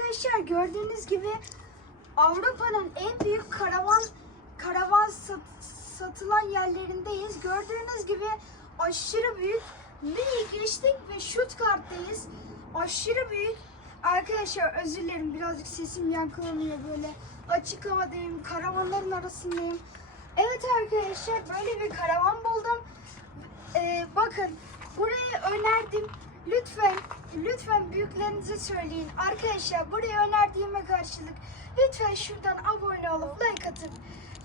arkadaşlar gördüğünüz gibi Avrupa'nın en büyük karavan karavan sat- satılan yerlerindeyiz. Gördüğünüz gibi aşırı büyük Münih'e geçtik ve Stuttgart'tayız. Aşırı büyük. Arkadaşlar özür dilerim birazcık sesim yankılanıyor böyle. Açık havadayım, karavanların arasındayım. Evet arkadaşlar böyle bir karavan buldum. Ee, bakın burayı önerdim. Lütfen, lütfen büyüklerinize söyleyin. Arkadaşlar burayı önerdiğime karşılık lütfen şuradan abone olup like atıp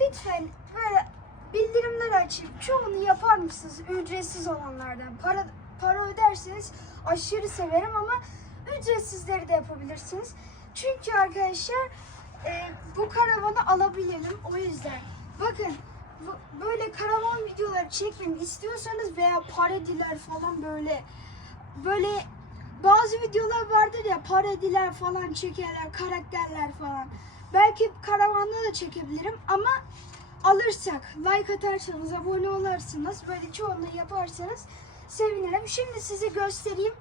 lütfen böyle bildirimler açıp çoğunu yapar mısınız ücretsiz olanlardan? Para para öderseniz aşırı severim ama ücretsizleri de yapabilirsiniz. Çünkü arkadaşlar e, bu karavanı alabilirim o yüzden. Bakın bu- böyle karavan videoları çekmemi istiyorsanız veya parodiler falan böyle böyle bazı videolar vardır ya parodiler falan çekerler karakterler falan. Belki karavanda da çekebilirim ama alırsak like atarsanız abone olursanız böyle çoğunu yaparsanız sevinirim. Şimdi size göstereyim.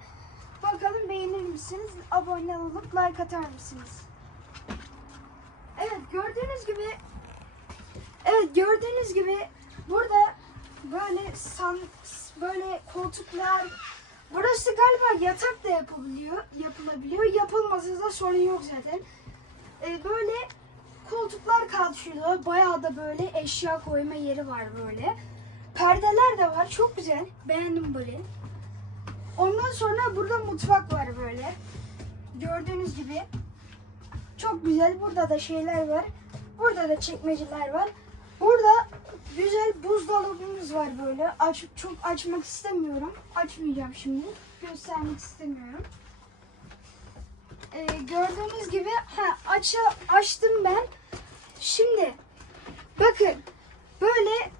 Bakalım beğenir misiniz? Abone olup like atar mısınız? Evet gördüğünüz gibi Evet gördüğünüz gibi burada böyle san böyle koltuklar burası galiba yatak da yapabiliyor yapılabiliyor. Yapılmasa da sorun yok zaten. Ee, böyle koltuklar kalçıyor. Bayağı da böyle eşya koyma yeri var böyle. Perdeler de var. Çok güzel. Beğendim böyle. Ondan sonra burada mutfak var böyle. Gördüğünüz gibi. Çok güzel. Burada da şeyler var. Burada da çekmeceler var. Burada güzel var böyle. Aç, çok açmak istemiyorum. Açmayacağım şimdi. Göstermek istemiyorum. Ee, gördüğünüz gibi ha aç, açtım ben. Şimdi bakın böyle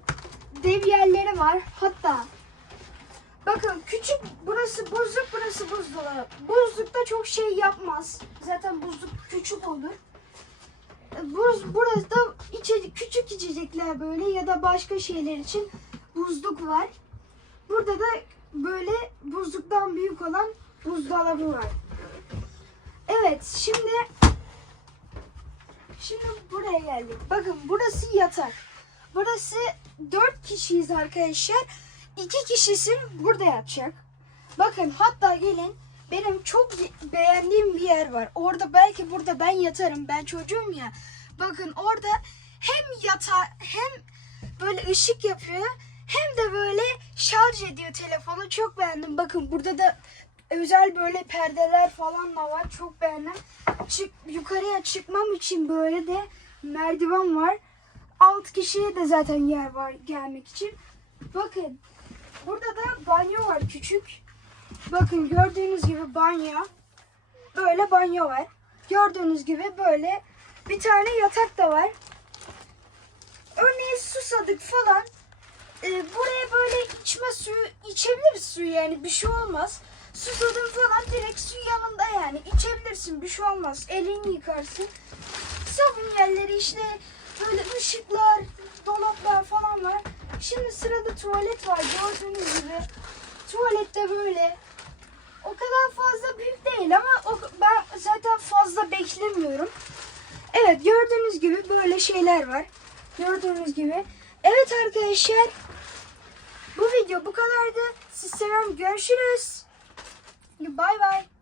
dev yerleri var. Hatta Bakın küçük burası buzluk burası buzdolabı. Buzlukta çok şey yapmaz. Zaten buzluk küçük olur. Buz, burası da içe, küçük içecekler böyle ya da başka şeyler için buzluk var. Burada da böyle buzluktan büyük olan buzdolabı var. Evet şimdi şimdi buraya geldik. Bakın burası yatak. Burası dört kişiyiz arkadaşlar. İki kişisi burada yatacak. Bakın hatta gelin benim çok beğendiğim bir yer var. Orada belki burada ben yatarım. Ben çocuğum ya. Bakın orada hem yata hem böyle ışık yapıyor hem de böyle şarj ediyor telefonu. Çok beğendim. Bakın burada da özel böyle perdeler falan da var. Çok beğendim. Çık, yukarıya çıkmam için böyle de merdiven var. Alt kişiye de zaten yer var gelmek için. Bakın burada da banyo var küçük. Bakın gördüğünüz gibi banyo. Böyle banyo var. Gördüğünüz gibi böyle bir tane yatak da var. Örneğin susadık falan. Ee, buraya böyle içme suyu içebiliriz suyu yani bir şey olmaz. Susadın falan direkt su yanında yani içebilirsin bir şey olmaz. Elini yıkarsın. Sabun yerleri işte böyle ışıklar, dolaplar falan var. Şimdi sırada tuvalet var gördüğünüz gibi. Tuvalette böyle o kadar fazla büyük değil ama o, ben zaten fazla beklemiyorum. Evet gördüğünüz gibi böyle şeyler var. Gördüğünüz gibi. Evet arkadaşlar. Bu video bu kadardı. Siz seviyorum. Görüşürüz. Bye bye.